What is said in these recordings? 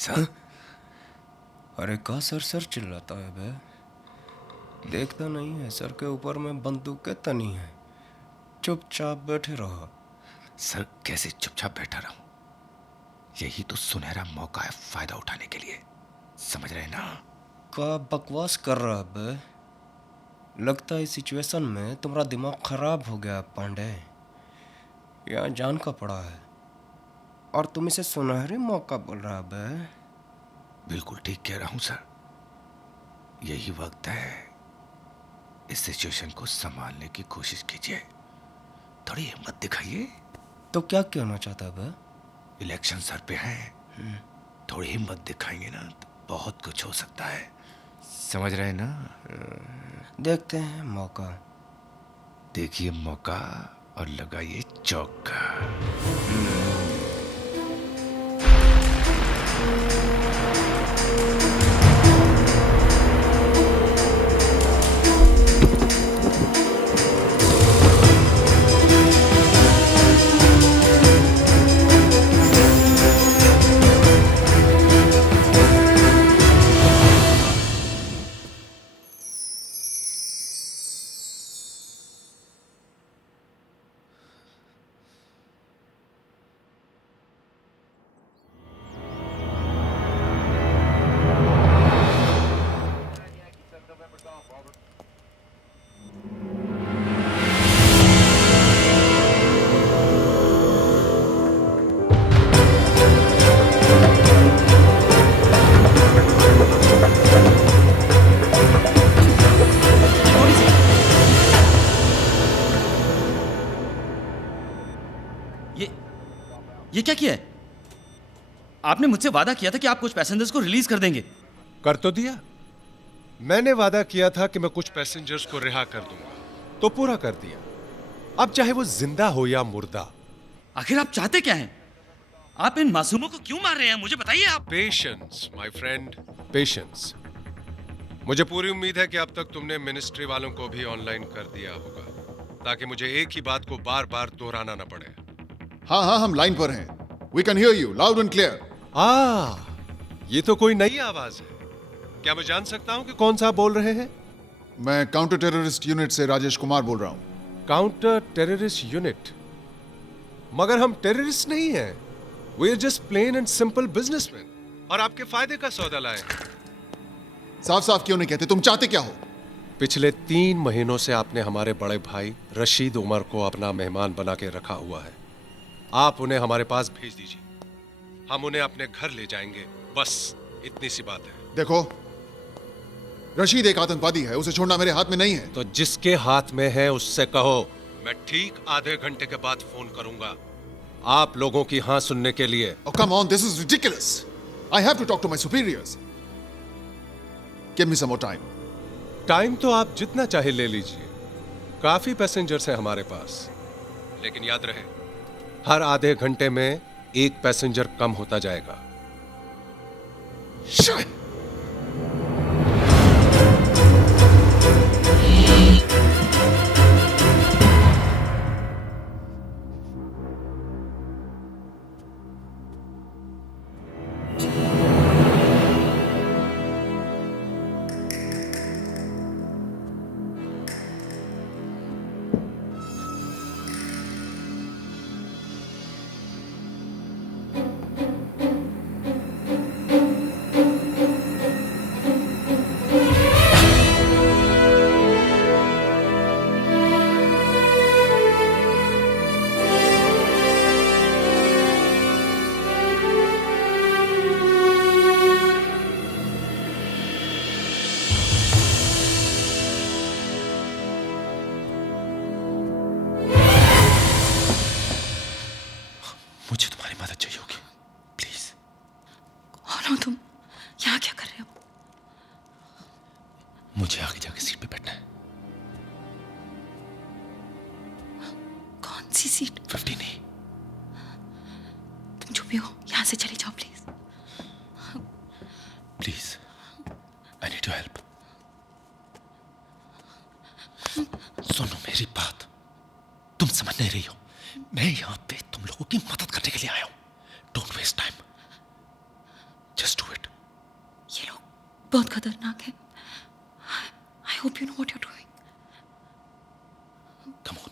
Sir. अरे का sir sir चिल्लाता है बे? देखता नहीं है सर के ऊपर में बंदूकें तनी है। चुपचाप बैठे रहो। सर कैसे चुपचाप बैठा रहूं? यही तो सुनहरा मौका है फायदा उठाने के लिए, समझ रहे ना? का बकवास कर रहा है बे? लगता है इस सिचुएशन में तुम्हारा दिमाग खराब हो गया पांडे। यहाँ जान का पड़ा है और तुम इसे सुनहरे मौका बोल रहा है बे? बिल्कुल ठीक कह रहा हूं सर। यही वक्त है, इस सिचुएशन को संभालने की कोशिश कीजिए। थोड़ी हिम्मत दिखाइए। तो क्या कहना चाहता है बे? इलेक्शन सर पे है, थोड़ी हिम्मत दिखाएंगे ना तो बहुत कुछ हो सकता है, समझ रहे ना? देखते हैं मौका। देखिए मौका और लगाइए चौका। ये क्या किया है? आपने मुझसे वादा किया था कि आप कुछ पैसेंजर्स को रिलीज कर देंगे। कर तो दिया। मैंने वादा किया था कि मैं कुछ पैसेंजर्स को रिहा कर दूंगा, तो पूरा कर दिया। अब चाहे वो जिंदा हो या मुर्दा। आखिर आप चाहते क्या हैं? आप इन मासूमों को क्यों मार रहे हैं, मुझे बताइए आप। Patience my friend, patience. मुझे पूरी उम्मीद है कि अब तक तुमने मिनिस्ट्री वालों को भी ऑनलाइन कर दिया होगा, ताकि मुझे एक ही बात को बार बार दोहराना न पड़े। हाँ हाँ, हम लाइन पर हैं। We can hear you loud and clear. ये तो कोई नई आवाज है। क्या मैं जान सकता हूं कि कौन सा आप बोल रहे हैं? मैं काउंटर टेररिस्ट यूनिट से राजेश कुमार बोल रहा हूं। Counter terrorist unit? मगर हम टेररिस्ट नहीं हैं। We are just plain and simple businessmen, और आपके फायदे का सौदा लाए। साफ साफ क्यों नहीं कहते? तुम चाहते क्या हो? पिछले 3 महीनों से आपने हमारे बड़े भाई रशीद उमर को अपना मेहमान बना के रखा हुआ है। आप उन्हें हमारे पास भेज दीजिए, हम उन्हें अपने घर ले जाएंगे। बस इतनी सी बात है। देखो, रशीद एक आतंकवादी है, उसे छोड़ना मेरे हाथ में नहीं है। तो जिसके हाथ में है उससे कहो मैं ठीक आधे घंटे के बाद फोन करूंगा, आप लोगों की हाँ सुनने के लिए। Oh come on, this is ridiculous. I have to talk to my superiors. Give me some more time. Time तो आप जितना चाहे ले लीजिए, काफी पैसेंजर्स हैं हमारे पास। लेकिन याद रहे, हर आधे घंटे में एक पैसेंजर कम होता जाएगा। Shit! मुझे तुम्हारी मदद चाहिए होगी, प्लीज। कौन हो तुम? यहाँ क्या कर रहे हो? मुझे आगे जाके सीट पे बैठना है। कौन सी सीट? 50 नहीं। तुम जो भी हो, यहाँ से चले जाओ please. Please, I need your help. सुनो मेरी बात, तुम समझ नहीं रही हो। मैं यहाँ पे तुम लोगों की मदद करने के लिए आया हूं। डोंट वेस्ट टाइम, जस्ट बहुत खतरनाक है। I hope you know what you are doing. Come on.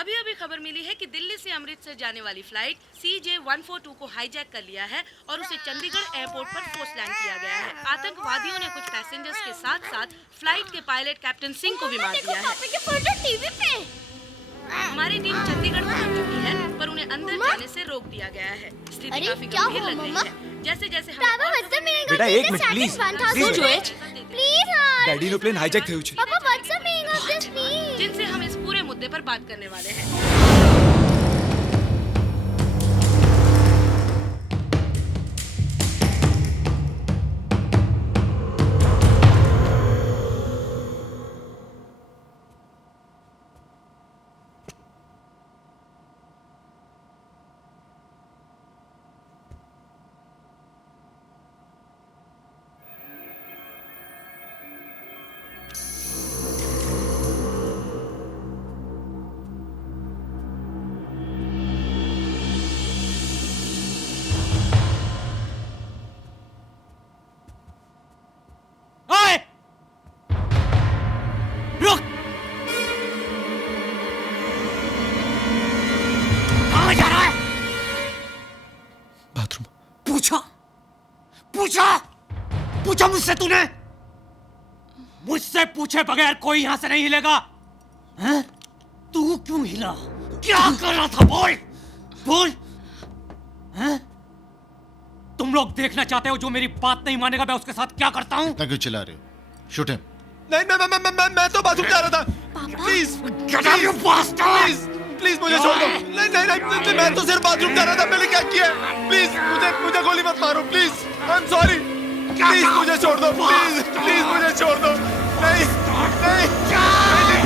अभी अभी खबर मिली है कि दिल्ली से अमृतसर जाने वाली फ्लाइट CJ142 को हाईजैक कर लिया है और उसे चंडीगढ़ एयरपोर्ट पर फोर्स लैंड किया गया है। आतंकवादियों ने कुछ पैसेंजर्स के साथ साथ फ्लाइट के पायलट कैप्टन सिंह को भी मार दिया है। हमारी टीम चंडीगढ़ पहुंच चुकी है, पर उन्हें अंदर जाने से रोक दिया गया है। स्थिति काफी गंभीर लग रही है। जैसे जैसे बेटा एक minute please please daddy aeroplane hijack થયું છે जिनसे हम इस पूरे मुद्दे पर बात करने वाले हैं। ओए! रुक! कहाँ जा रहा है? बाथरूम पूछा पूछा पूछा मुझसे तूने? मुझसे पूछे बगैर कोई यहां से नहीं हिलेगा। हैं? तू क्यों हिला? क्या कर रहा था? बोल बोल। हैं? तुम लोग देखना चाहते हो जो मेरी बात नहीं मानेगा मैं उसके साथ क्या करता हूं? इतना क्यों चिल्ला रहे हो? Shoot him. नहीं मैं तो बाथरूम जा रहा था प्लीज प्लीज प्लीज मुझे छोड़ दो नहीं मैं तो सिर्फ बाथरूम जा रहा था मैंने क्या किया प्लीज मुझे गोली मत मारो please I am sorry please मुझे छोड़ दो प्लीज मुझे छोड़ दो नहीं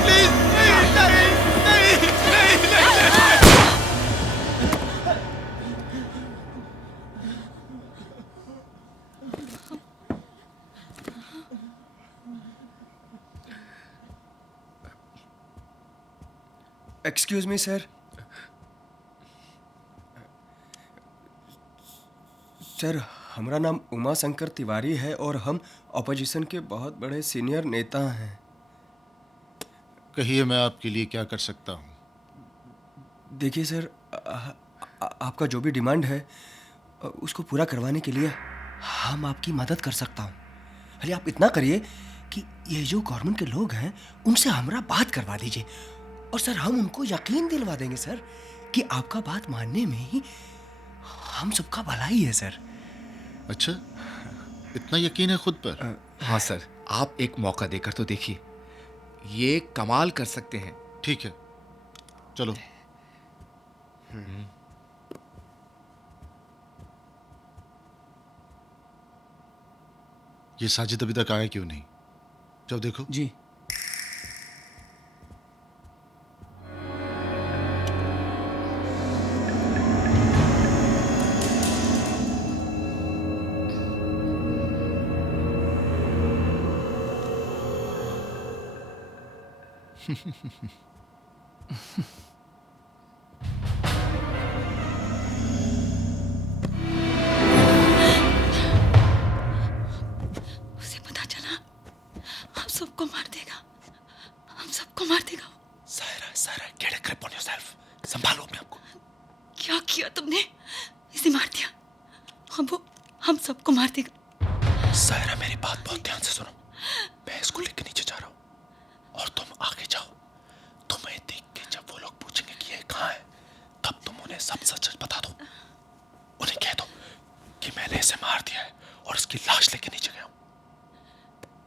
प्लीज नहीं एक्सक्यूज मी सर। सर हमारा नाम उमा शंकर तिवारी है और हम अपोजिशन के बहुत बड़े सीनियर नेता हैं। कहिए मैं आपके लिए क्या कर सकता हूँ? देखिए सर आपका जो भी डिमांड है उसको पूरा करवाने के लिए हम आपकी मदद कर सकता हूँ। खाली आप इतना करिए कि ये जो गवर्नमेंट के लोग हैं उनसे हमारा बात करवा दीजिए और सर हम उनको यकीन दिलवा देंगे सर कि आपका बात मानने में ही हम सबका भलाई है सर। अच्छा, इतना यकीन है खुद पर? हाँ सर, आप एक मौका देकर तो देखिए, ये कमाल कर सकते हैं। ठीक है, चलो। ये साजिद अभी तक आया क्यों नहीं? जब देखो। जी उसे पता चला हम सबको मार देगा, हम सबको मार देगा। Saira, get a grip on yourself. संभालो अपने आप को। क्या किया तुमने? इसे मार दिया। अब वो हम सबको मार देगा। सायरा मेरी बात बहुत ध्यान से सुनो। मैं इसको लेकर नीचे जा रहा हूँ और तुम आगे जाओ। तुम्हें देख के जब वो लोग पूछेंगे कि ये कहाँ है, तब तुम उन्हें सब सच बता दो। उन्हें कह दो कि मैंने इसे मार दिया है और उसकी लाश लेके नीचे गया हूँ।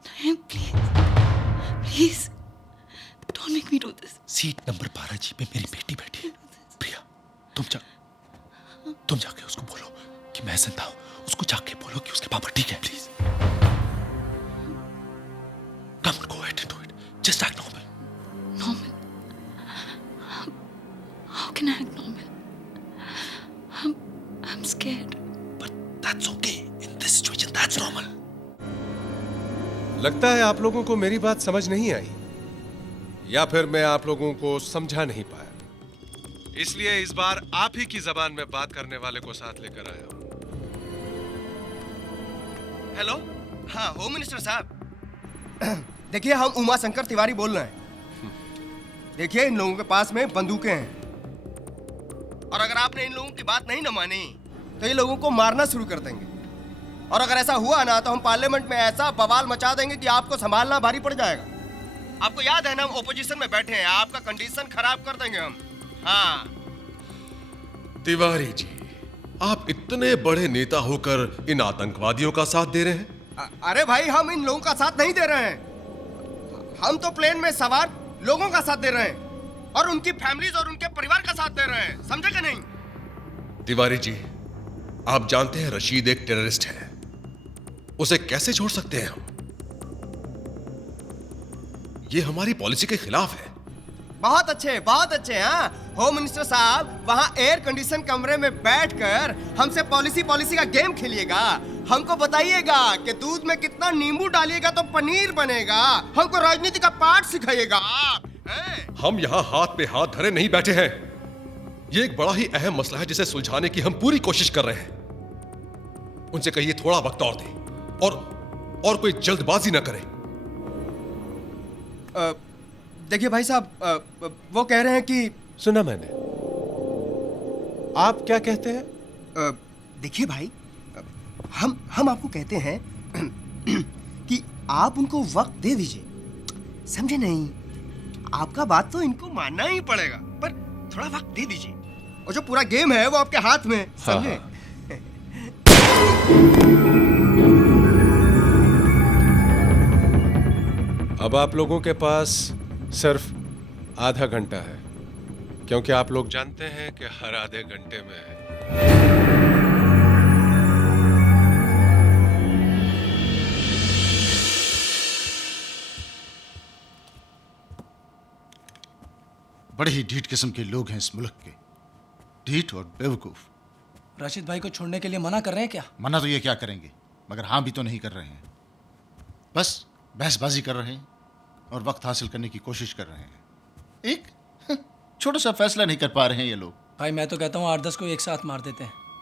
नहीं, please don't make me do this. Seat number 12 जी में मेरी बेटी बैठी है। प्रिया, तुम जाके उसको बोलो कि मैं जिंदा हूँ। उसको जाके बोलो कि उसके पापा ठीक है। Please come on, go ahead and do it. Just act normal. Normal? scared. But that's okay. In this situation, that's normal. लगता है आप लोगों को मेरी बात समझ नहीं आई, या फिर मैं आप लोगों को समझा नहीं पाया। इसलिए इस बार आप ही की जबान में बात करने वाले को साथ लेकर आया हूं। हेलो, हाँ होम मिनिस्टर साहब। देखिए, हम उमा शंकर तिवारी बोल रहे हैं। देखिए, इन लोगों के पास में बंदूकें हैं, और अगर आपने इन लोगों की बात नहीं न मानी तो ये लोगों को मारना शुरू कर देंगे। और अगर ऐसा हुआ ना तो हम पार्लियामेंट में ऐसा बवाल मचा देंगे कि आपको संभालना भारी पड़ जाएगा। आपको याद है ना, हम ओपोजिशन में बैठे हैं, आपका कंडीशन खराब कर देंगे हम। हाँ तिवारी जी, आप इतने बड़े नेता होकर इन आतंकवादियों का साथ दे रहे हैं? अरे भाई, हम इन लोगों का साथ नहीं दे रहे हैं। हम तो प्लेन में सवार लोगों का साथ दे रहे हैं, और उनकी फैमिलीज और उनके परिवार का साथ दे रहे हैं। समझे कि नहीं? तिवारी जी, आप जानते हैं रशीद एक टेररिस्ट है, उसे कैसे छोड़ सकते हैं हम? ये हमारी पॉलिसी के खिलाफ है। बहुत अच्छे, बहुत अच्छे। हाँ होम मिनिस्टर साहब, वहाँ एयर कंडीशन कमरे में बैठकर हमसे पॉलिसी का गेम खेलिएगा। हमको बताइएगा कि दूध में कितना नींबू डालिएगा तो पनीर बनेगा। हमको राजनीति का पाठ सिखाइएगा। हम यहाँ हाथ पे हाथ धरे नहीं बैठे हैं। ये एक बड़ा ही अहम मसला है जिसे सुलझाने की हम पूरी कोशिश कर रहे हैं। उनसे कहिए थोड़ा वक्त और दें, और कोई जल्दबाजी ना करें। देखिए भाई साहब, वो कह रहे हैं कि सुना मैंने। आप क्या कहते हैं? देखिए भाई, हम आपको कहते हैं कि आप उनको वक्त दे दीजिए। समझे नहीं? आपका बात तो इनको मानना ही पड़ेगा, पर थोड़ा वक्त दे दीजिए। और जो पूरा गेम है वो आपके हाथ में है। समझे? अब आप लोगों के पास सिर्फ आधा घंटा है, क्योंकि आप लोग जानते हैं कि हर आधे घंटे में बड़े ही ढीठ किस्म के लोग हैं इस मुल्क के, ढीठ और बेवकूफ। राशिद भाई को छोड़ने के लिए मना कर रहे हैं क्या? मना तो ये क्या करेंगे, मगर हाँ भी तो नहीं कर रहे हैं। बस बहसबाजी कर रहे हैं और वक्त हासिल करने की कोशिश कर रहे हैं। एक छोटा सा फैसला नहीं कर पा रहे हैं ये लोग। भाई मैं तो कहता हूँ 8-10 को एक साथ मार देते हैं।